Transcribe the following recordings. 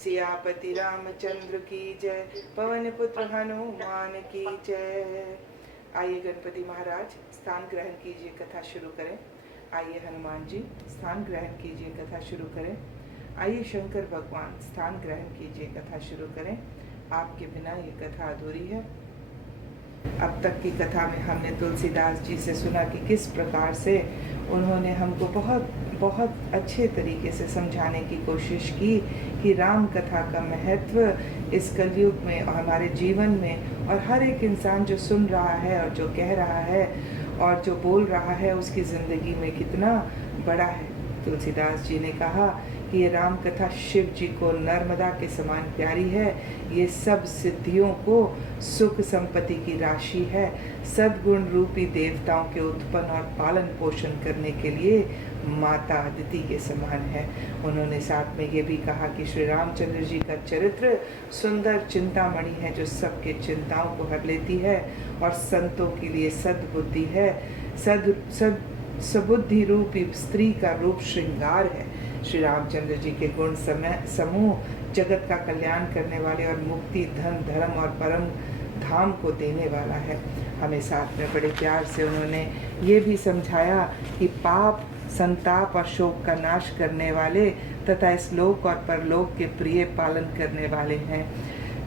सियापति रामचंद्र की जय, पवन पुत्र हनुमान की जय। आइए गणपति महाराज स्थान ग्रहण कीजिए, कथा शुरू करें। आइए हनुमान जी स्थान ग्रहण कीजिए, कथा शुरू करें। आइए शंकर भगवान स्थान ग्रहण कीजिए, कथा शुरू करें। आपके बिना ये कथा अधूरी है। अब तक की कथा में हमने तुलसीदास जी से सुना कि किस प्रकार से उन्होंने हमको बहुत अच्छे तरीके से समझाने की कोशिश की कि राम कथा का महत्व इस कलयुग में और हमारे जीवन में और हर एक इंसान जो सुन रहा है और जो कह रहा है और जो बोल रहा है उसकी ज़िंदगी में कितना बड़ा है। तुलसीदास जी ने कहा कि ये राम कथा शिव जी को नर्मदा के समान प्यारी है। ये सब सिद्धियों को सुख संपत्ति की राशि है। सद्गुण रूपी देवताओं के उत्पन्न और पालन पोषण करने के लिए माता अदिति के समान है। उन्होंने साथ में ये भी कहा कि श्री रामचंद्र जी का चरित्र सुंदर चिंतामणि है जो सबके चिंताओं को हर लेती है और संतों के लिए सद्बुद्धि है। सबुद्धि रूपी स्त्री का रूप श्रृंगार है। श्री रामचंद्र जी के गुण समूह जगत का कल्याण करने वाले और मुक्ति, धन, धर्म और परम धाम को देने वाला है। हमें साथ में बड़े प्यार से उन्होंने ये भी समझाया कि पाप, संताप और शोक का नाश करने वाले तथा इस लोक और परलोक के प्रिय पालन करने वाले हैं।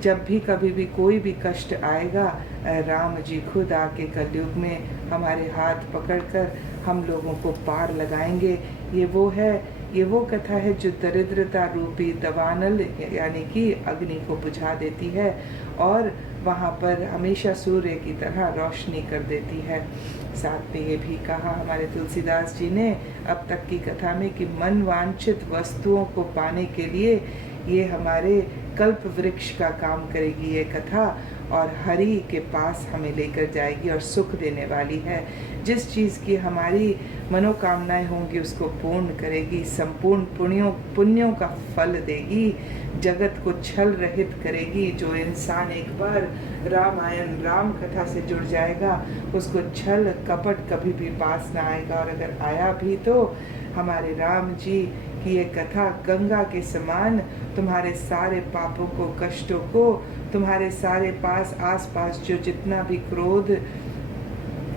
जब भी कभी भी कोई भी कष्ट आएगा, राम जी खुद आके कलयुग में हमारे हाथ पकड़कर हम लोगों को पार लगाएंगे। ये वो कथा है जो दरिद्रता रूपी दवानल यानी कि अग्नि को बुझा देती है और वहाँ पर हमेशा सूर्य की तरह रोशनी कर देती है। साथ में ये भी कहा हमारे तुलसीदास जी ने अब तक की कथा में कि मन वांछित वस्तुओं को पाने के लिए ये हमारे कल्प वृक्ष का काम करेगी ये कथा और हरि के पास हमें लेकर जाएगी और सुख देने वाली है। जिस चीज़ की हमारी मनोकामनाएं होंगी उसको पूर्ण करेगी, संपूर्ण पुण्यों का फल देगी, जगत को छल रहित करेगी। जो इंसान एक बार रामायण राम कथा से जुड़ जाएगा उसको छल कपट कभी भी पास ना आएगा और अगर आया भी तो हमारे राम जी की ये कथा गंगा के समान तुम्हारे सारे पापों को, कष्टों को, तुम्हारे सारे आस-पास जो जितना भी क्रोध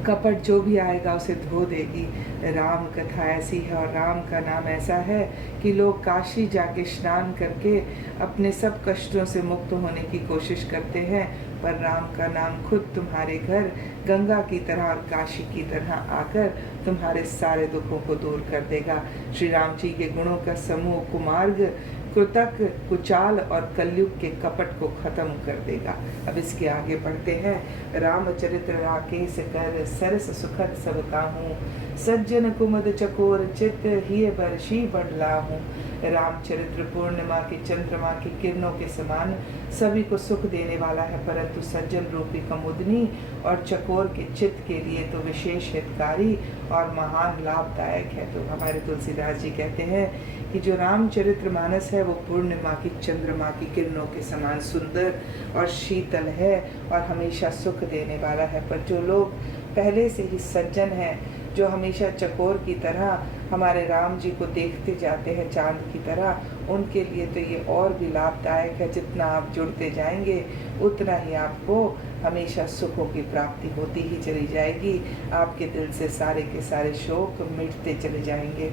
कपट जो भी आएगा उसे धो देगी। राम कथा ऐसी है और राम का नाम ऐसा है कि लोग काशी जाके स्नान करके अपने सब कष्टों से मुक्त होने की कोशिश करते हैं, पर राम का नाम खुद तुम्हारे घर गंगा की तरह और काशी की तरह आकर तुम्हारे सारे दुखों को दूर कर देगा। श्री राम जी के गुणों का समूह कुमार्ग, कृतक, कुचाल और कलयुग के कपट को खत्म कर देगा। अब इसके आगे बढ़ते हैं। रामचरित्र राकेश कर सरस सुखद सब काहूँ, सज्जन कुमद चकोर चित हिय बरसी बढ़लाहूँ। रामचरित्र पूर्णिमा की चंद्रमा की किरणों के समान सभी को सुख देने वाला है, परंतु सज्जन रूपी कमुदनी और चकोर के चित्त के लिए तो विशेष हितकारी और महान लाभदायक है। तो हमारे तुलसीदास जी कहते हैं कि जो रामचरित्र मानस है वो पूर्णिमा की चंद्रमा की किरणों के समान सुंदर और शीतल है और हमेशा सुख देने वाला है। पर जो लोग पहले से ही सज्जन हैं, जो हमेशा चकोर की तरह हमारे राम जी को देखते जाते हैं चांद की तरह, उनके लिए तो ये और भी लाभदायक है। जितना आप जुड़ते जाएंगे उतना ही आपको हमेशा सुखों की प्राप्ति होती ही चली जाएगी। आपके दिल से सारे के सारे शोक मिटते चले जाएंगे।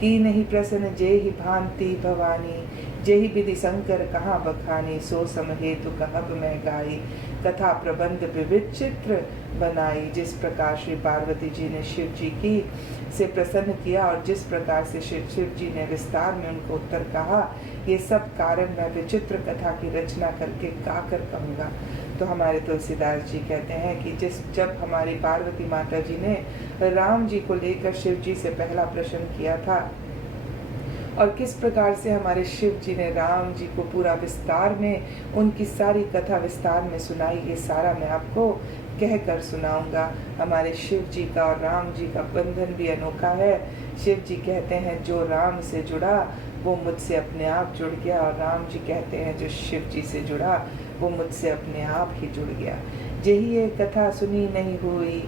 की नहीं प्रसन्न जे ही भांति भवानी, जे ही विधि शंकर कहाँ बखानी, सो समहेतु कहब मैं गाई, कथा प्रबंध विचित्र बनाई। जिस प्रकार श्री पार्वती जी ने शिव जी की से प्रसन्न किया और जिस प्रकार से शिव जी ने विस्तार में उनको उत्तर कहा, ये सब कारण मैं विचित्र कथा की रचना करके गाकर कहूँगा। तो हमारे तुलसीदास जी कहते हैं कि जब हमारी पार्वती माता जी ने राम जी को लेकर शिव जी से पहला प्रश्न किया था और किस प्रकार से हमारे शिव जी ने राम जी को पूरा विस्तार में उनकी सारी कथा विस्तार में सुनाई, ये सारा मैं आपको कह कर सुनाऊंगा। हमारे शिव जी का और राम जी का बंधन भी अनोखा है। शिव जी कहते हैं जो राम से जुड़ा वो मुझसे अपने आप जुड़ गया और राम जी कहते हैं जो शिव जी से जुड़ा वो मुझसे अपने आप ही जुड़ गया। यही ये कथा सुनी नहीं हुई,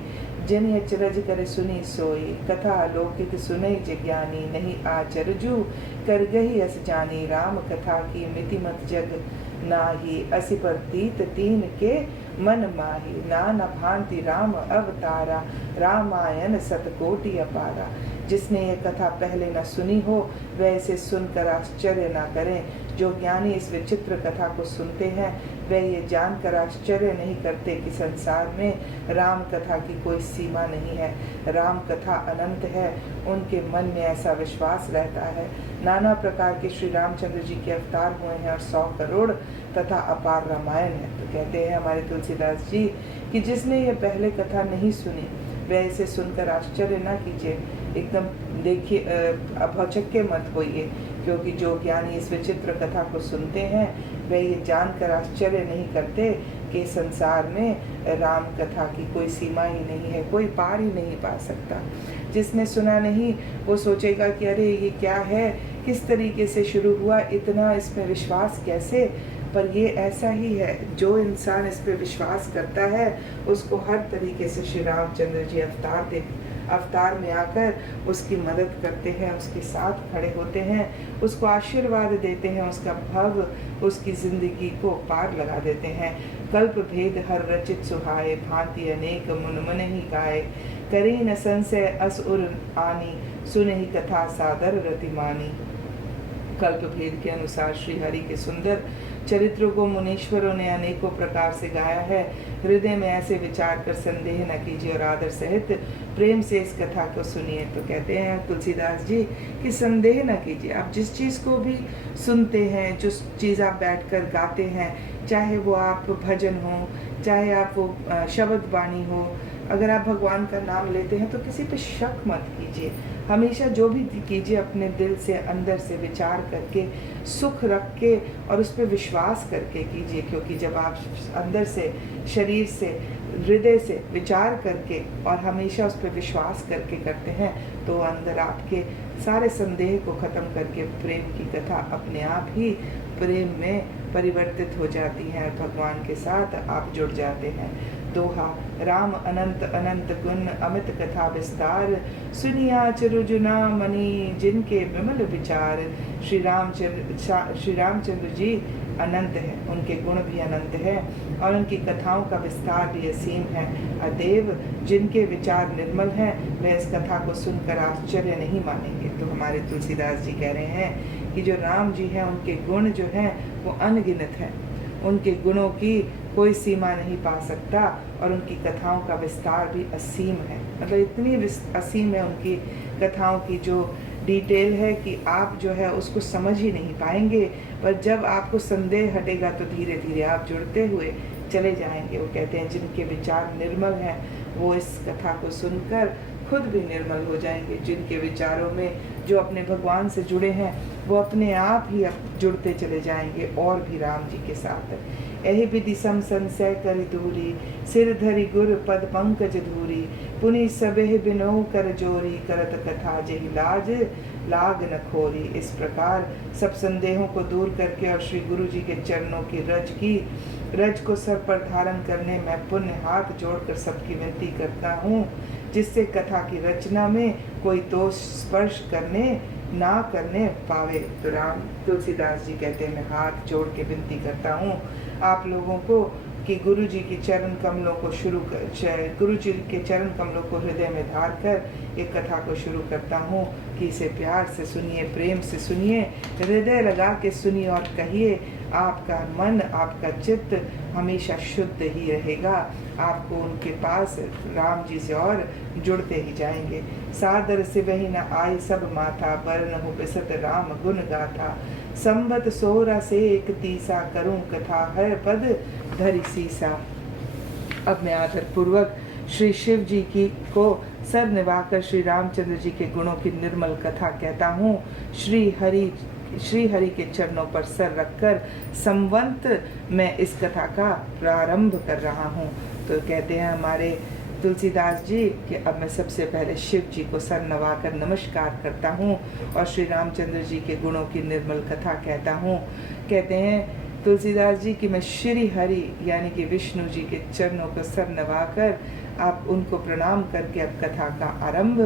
जिन अचरज करे सुनी सोई, कथा अलौकिक सुनई जिज्ञानी, नहीं आचरजू कर गही अस जानी, राम कथा की मिति मत जग नाही, असि प्रतीत तीन के मन माही, नाना भांति राम अवतारा, रामायण सतकोटि अपारा। जिसने ये कथा पहले न सुनी हो वह इसे सुनकर आश्चर्य न करें, जो ज्ञानी इस विचित्र कथा को सुनते हैं वह ये जानकर आश्चर्य नहीं करते कि संसार में राम कथा की कोई सीमा नहीं है, राम कथा अनंत है। उनके मन में ऐसा विश्वास रहता है। नाना प्रकार के श्री रामचंद्र जी के अवतार हुए हैं और 100 करोड़ तथा अपार रामायण है। तो कहते हैं हमारे तुलसीदास जी कि जिसने ये पहले कथा नहीं सुनी वह इसे सुनकर आश्चर्य न कीजिए, एकदम देखिए भौचक्के मत होइए, क्योंकि जो ज्ञानी इस विचित्र कथा को सुनते हैं वे ये जानकर आश्चर्य नहीं करते कि संसार में राम कथा की कोई सीमा ही नहीं है, कोई पार ही नहीं पा सकता। जिसने सुना नहीं वो सोचेगा कि अरे ये क्या है, किस तरीके से शुरू हुआ, इतना इसमें विश्वास कैसे। पर ये ऐसा ही है, जो इंसान इस पर विश्वास करता है उसको हर तरीके से श्री रामचंद्र जी अवतार में आकर उसकी मदद करते हैं, उसके साथ खड़े होते हैं, उसको आशीर्वाद देते हैं, उसका भव उसकी जिंदगी को पार लगा देते हैं। कल्प भेद हर रचित सुहाए, भांति अनेक मुन मन ही गाए, करी न संशय अस उर आनी, सुने ही कथा सादर रतिमानी। कल्प भेद के अनुसार श्री हरि के सुंदर चरित्रों को मुनीश्वरों ने अनेकों प्रकार से गाया है। हृदय में ऐसे विचार कर संदेह न कीजिए और आदर सहित प्रेम से इस कथा को सुनिए। तो कहते हैं तुलसीदास जी कि संदेह न कीजिए। आप जिस चीज़ को भी सुनते हैं, जो चीज़ आप बैठकर गाते हैं, चाहे वो आप भजन हो, चाहे आप वो शब्द वाणी हो, अगर आप भगवान का नाम लेते हैं तो किसी पे शक मत कीजिए। हमेशा जो भी कीजिए अपने दिल से अंदर से विचार करके, सुख रख के और उस पर विश्वास करके कीजिए, क्योंकि जब आप अंदर से, शरीर से, हृदय से विचार करके और हमेशा उस पर विश्वास करके करते हैं तो अंदर आपके सारे संदेह को ख़त्म करके प्रेम की कथा अपने आप ही प्रेम में परिवर्तित हो जाती है और भगवान के साथ आप जुड़ जाते हैं। दोहा राम अनंत अनंत गुण अमित कथा विस्तार, सुनिया चरुजुना मणि जिनके विमल विचार। श्री रामचंद्र जी अनंत है, उनके गुण भी अनंत है और उनकी कथाओं का विस्तार भी असीम है। अतएव जिनके विचार निर्मल हैं वे इस कथा को सुनकर आश्चर्य नहीं मानेंगे। तो हमारे तुलसीदास जी कह रहे हैं कि जो राम जी हैं उनके गुण जो हैं वो अनगिनत हैं, उनके गुणों की कोई सीमा नहीं पा सकता और उनकी कथाओं का विस्तार भी असीम है। मतलब इतनी असीम है उनकी कथाओं की जो डिटेल है कि आप जो है उसको समझ ही नहीं पाएंगे, पर जब आपको संदेह हटेगा तो धीरे धीरे आप जुड़ते हुए चले जाएंगे। वो कहते हैं जिनके विचार निर्मल हैं वो इस कथा को सुनकर खुद भी निर्मल हो जाएंगे। जिनके विचारों में जो अपने भगवान से जुड़े हैं वो अपने आप ही जुड़ते चले जाएंगे और भी राम जी के साथ। यही विधि सम संशय कर दूरी, सिर धरि गुर पद पंकज धूरी, पुनि सबेह बिनो कर जोरी, करत कथा जही लाज लाग न खोरी। इस प्रकार सब संदेहों को दूर करके और श्री गुरु जी के चरणों की रज को सर पर धारण करने में पुण्य हाथ जोड़कर सबकी विनती करता हूँ, जिससे कथा की रचना में कोई दोष स्पर्श ना करने पावे। तो राम तुलसीदास जी कहते हैं मैं हाथ जोड़ के विनती करता हूँ आप लोगों को कि गुरु जी के चरण कमलों को हृदय में धार कर एक कथा को शुरू करता हूँ कि इसे प्यार से सुनिए, प्रेम से सुनिए, हृदय लगा के सुनिए और कहिए। आपका मन, आपका चित्त हमेशा शुद्ध ही रहेगा। आपको उनके पास राम जी से और जुड़ते ही जाएंगे। सादर से वही न आई सब माथा, वर्ण हो बिसत राम गुण गाथा। संबत 16 से 31 करूं कथा, हर पद धरि सीसा। अब मैं आदर पूर्वक श्री शिव जी की को सर निभाकर श्री रामचंद्र जी के गुणों की निर्मल कथा कहता हूँ। श्री हरि के चरणों पर सर रखकर संवंत मैं इस कथा का प्रारंभ कर रहा हूँ। तो कहते हैं हमारे तुलसीदास जी कि अब मैं सबसे पहले शिव जी को सर नवाकर नमस्कार करता हूँ और श्री रामचंद्र जी के गुणों की निर्मल कथा कहता हूँ। कहते हैं तुलसीदास जी कि मैं श्री हरि यानी कि विष्णु जी के चरणों को सर नवाकर आप उनको प्रणाम करके अब कथा का आरंभ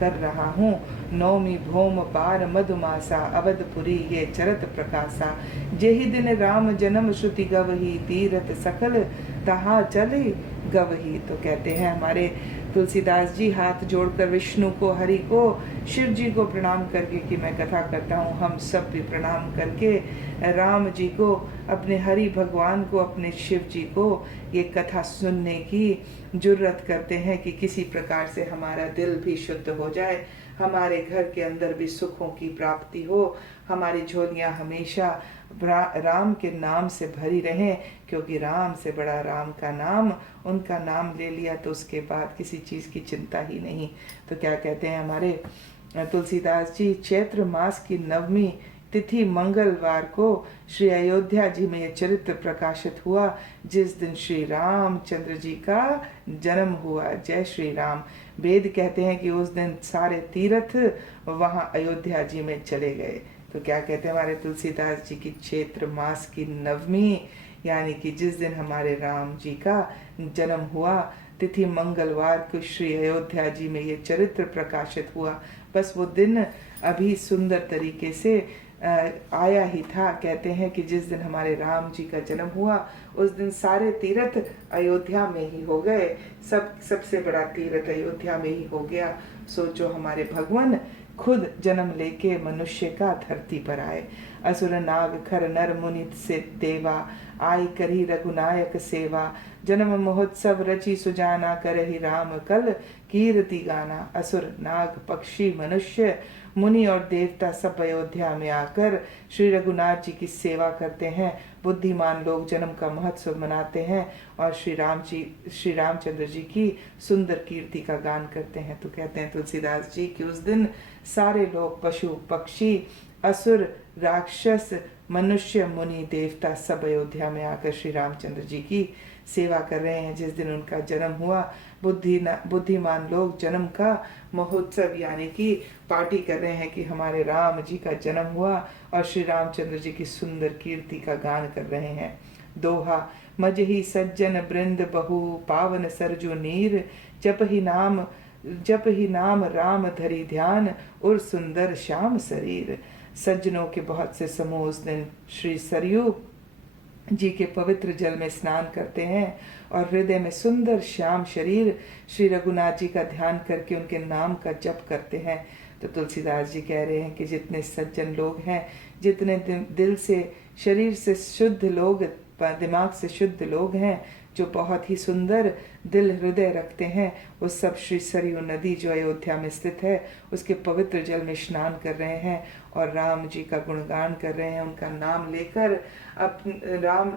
कर रहा हूँ। नौमी भौम पार मधुमासा अवधपुरी ये चरत प्रकाशा, जेहि दिन राम जन्म श्रुति गवही तीरथ सकल तहा चले गवही। तो कहते हैं हमारे तुलसीदास जी हाथ जोड़कर विष्णु को, हरि को, शिव जी को प्रणाम करके कि मैं कथा करता हूँ। हम सब भी प्रणाम करके राम जी को, अपने हरि भगवान को, अपने शिव जी को ये कथा सुनने की जुर्रत करते हैं कि किसी प्रकार से हमारा दिल भी शुद्ध हो जाए, हमारे घर के अंदर भी सुखों की प्राप्ति हो, हमारी झोलियाँ हमेशा राम के नाम से भरी रहें, क्योंकि राम से बड़ा राम का नाम, उनका नाम ले लिया तो उसके बाद किसी चीज़ की चिंता ही नहीं। तो क्या कहते हैं हमारे तुलसीदास जी, चैत्र मास की नवमी तिथि मंगलवार को श्री अयोध्या जी में यह चरित्र प्रकाशित हुआ, जिस दिन श्री रामचंद्र जी का जन्म हुआ। जय श्री राम। वेद कहते हैं कि उस दिन सारे तीर्थ वहाँ अयोध्या जी में चले गए। तो क्या कहते हैं हमारे तुलसीदास जी की चैत्र मास की नवमी यानी कि जिस दिन हमारे राम जी का जन्म हुआ, तिथि मंगलवार को श्री अयोध्या जी में ये चरित्र प्रकाशित हुआ। बस वो दिन अभी सुंदर तरीके से आया ही था। कहते हैं कि जिस दिन हमारे राम जी का जन्म हुआ उस दिन सारे तीर्थ अयोध्या में ही हो गए। सबसे बड़ा तीर्थ अयोध्या में ही हो गया। सोचो हमारे भगवान खुद जन्म लेके मनुष्य का धरती पर आए। असुर नाग खर नर मुनि से देवा, आई करी रघुनायक सेवा। जन्म महोत्सव रची सुजाना, करहि राम कल कीर्ति गाना। असुर नाग पक्षी मनुष्य मुनि और देवता सब अयोध्या में आकर श्री रघुनाथ जी की सेवा करते हैं। बुद्धिमान लोग जन्म का महोत्सव मनाते हैं और श्री रामचंद्र जी की सुंदर कीर्ति का गान करते हैं। तो कहते हैं तुलसीदास जी कि उस दिन सारे लोग, पशु पक्षी, असुर राक्षस, मनुष्य मुनि देवता सब अयोध्या में आकर श्री रामचंद्र जी की सेवा कर रहे हैं। जिस दिन उनका जन्म हुआ, बुद्धिमान लोग जन्म का महोत्सव यानी कि पार्टी कर रहे हैं कि हमारे राम जी का जन्म हुआ, और श्री रामचंद्र जी की सुंदर कीर्ति का गान कर रहे हैं। दोहा मजही सज्जन वृंद बहु, पावन सरजू नीर। जप ही नाम राम धरी ध्यान, और सुंदर श्याम शरीर। सज्जनों के बहुत से समूह उस दिन श्री सरयू जी के पवित्र जल में स्नान करते हैं और हृदय में सुंदर श्याम शरीर श्री रघुनाथ जी का ध्यान करके उनके नाम का जप करते हैं। तो तुलसीदास जी कह रहे हैं कि जितने सज्जन लोग हैं, जितने दिल से, शरीर से शुद्ध लोग, दिमाग से शुद्ध लोग हैं, जो बहुत ही सुंदर दिल हृदय रखते हैं, वो सब श्री सरयू नदी जो अयोध्या में स्थित है उसके पवित्र जल में स्नान कर रहे हैं और राम जी का गुणगान कर रहे हैं। उनका नाम लेकर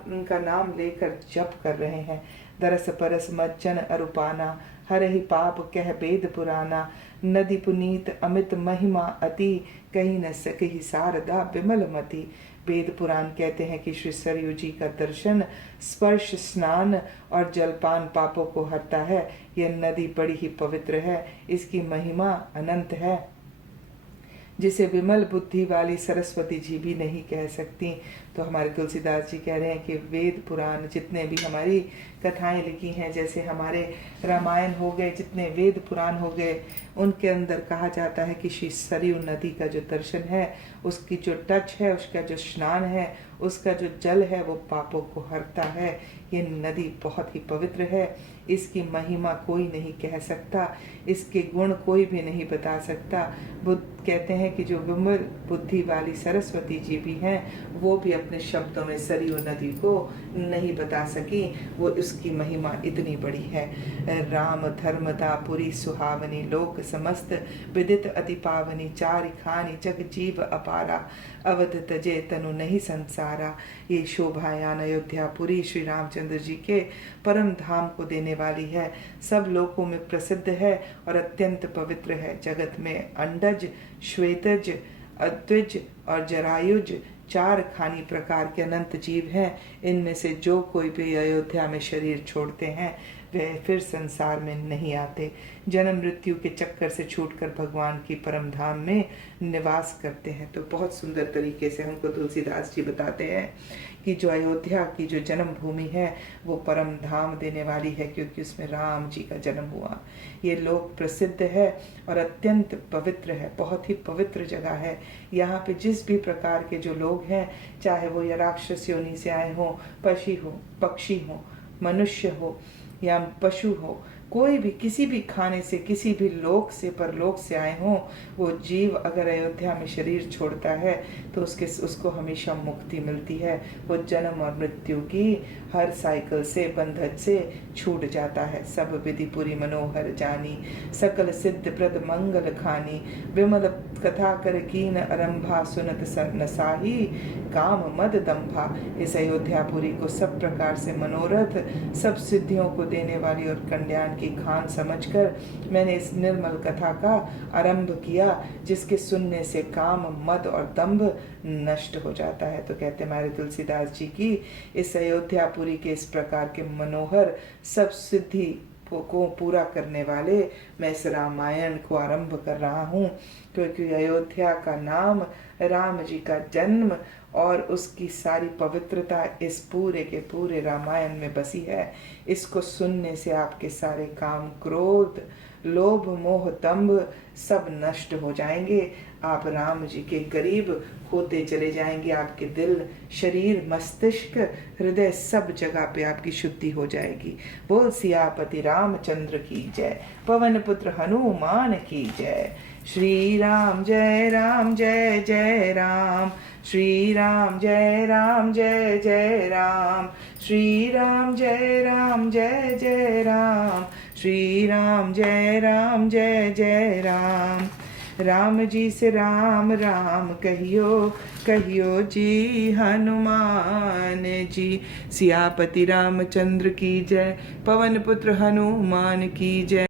उनका नाम लेकर जप कर रहे हैं। दरस परस मज्जन अरुपाना, हर ही पाप कह वेद पुराना। नदी पुनीत अमित महिमा अति, कहीं न सकही शारदा विमल मति। वेद पुराण कहते हैं कि श्री सरयू जी का दर्शन, स्पर्श, स्नान और जलपान पापों को हरता है। यह नदी बड़ी ही पवित्र है, इसकी महिमा अनंत है, जिसे विमल बुद्धि वाली सरस्वती जी भी नहीं कह सकती। तो हमारे तुलसीदास जी कह रहे हैं कि वेद पुराण जितने भी हमारी कथाएं लिखी हैं, जैसे हमारे रामायण हो गए, जितने वेद पुराण हो गए, उनके अंदर कहा जाता है कि श्री सरयू नदी का जो दर्शन है, उसकी जो टच है, उसका जो स्नान है, उसका जो जल है, वो पापों को हरता है। ये नदी बहुत ही पवित्र है, इसकी महिमा कोई नहीं कह सकता, इसके गुण कोई भी नहीं बता सकता। बुद्ध कहते हैं कि जो विमल बुद्धि वाली सरस्वती जी भी हैं, वो भी अपने शब्दों में सरयू नदी को नहीं बता सकी, वो उसकी महिमा इतनी बड़ी है। राम धर्मदा पुरी सुहावनी, लोक समस्त विदित अति पावनी। चारि खानी जग जीव अपारा, अवध तजे तनु नहीं संसारा। ये शोभायान अयोध्यापुरी श्री रामचंद्र जी के परम धाम को देने वाली है, सब लोकों में प्रसिद्ध है और अत्यंत पवित्र है। जगत में अंडज, श्वेतज, अद्विज और जरायुज चार खानी प्रकार के अनंत जीव हैं। इनमें से जो कोई भी अयोध्या में शरीर छोड़ते हैं वे फिर संसार में नहीं आते, जन्म मृत्यु के चक्कर से छूटकर भगवान की परम धाम में निवास करते हैं। तो बहुत सुंदर तरीके से हमको तुलसीदास जी बताते हैं कि जो अयोध्या की जो जन्मभूमि है वो परम धाम देने वाली है, क्योंकि उसमें राम जी का जन्म हुआ। ये लोक प्रसिद्ध है और अत्यंत पवित्र है, बहुत ही पवित्र जगह है। यहाँ पे जिस भी प्रकार के जो लोग हैं, चाहे वो या राक्षस योनि से आए हों, पक्षी हो, मनुष्य हो या पशु हो, कोई भी किसी भी खाने से, किसी भी लोक से, परलोक से आए हों, वो जीव अगर अयोध्या में शरीर छोड़ता है तो उसको हमेशा मुक्ति मिलती है। वो जन्म और मृत्यु की हर साइकिल से, बंधन से छूट जाता है। सब विधि पूरी मनोहर जानी, सकल सिद्ध प्रद मंगल खानी, विमल कथा कर कीन आरंभा, सुनत नसाही काम मद दंभा। इस अयोध्यापुरी को सब प्रकार से मनोरथ, सब सिद्धियों को देने वाली और कल्याण की खान समझकर मैंने इस निर्मल कथा का आरंभ किया, जिसके सुनने से काम, मद और दंभ नष्ट हो जाता है। तो कहते हमारे तुलसीदास जी की इस अयोध्यापुरी के इस प्रकार के मनोहर सब सिद्धि को पूरा करने वाले मैं इस रामायण को आरंभ कर रहा हूँ, क्योंकि अयोध्या का नाम, राम जी का जन्म और उसकी सारी पवित्रता इस पूरे के पूरे रामायण में बसी है। इसको सुनने से आपके सारे काम, क्रोध, लोभ, मोह, दंभ सब नष्ट हो जाएंगे। आप राम जी के करीब होते चले जाएंगे। आपके दिल, शरीर, मस्तिष्क, हृदय सब जगह पे आपकी शुद्धि हो जाएगी। बोल सियापति रामचंद्र की जय, पवन पुत्र हनुमान की जय। श्री राम जय राम जय जय राम, श्री राम जय राम जय जय राम, श्री राम जय राम जय जय राम, श्री राम जय राम जय जय राम। राम जी से राम राम कहियो, कहियो जी हनुमान जी। सियापति रामचंद्र की जय, पवन पुत्र हनुमान की जय।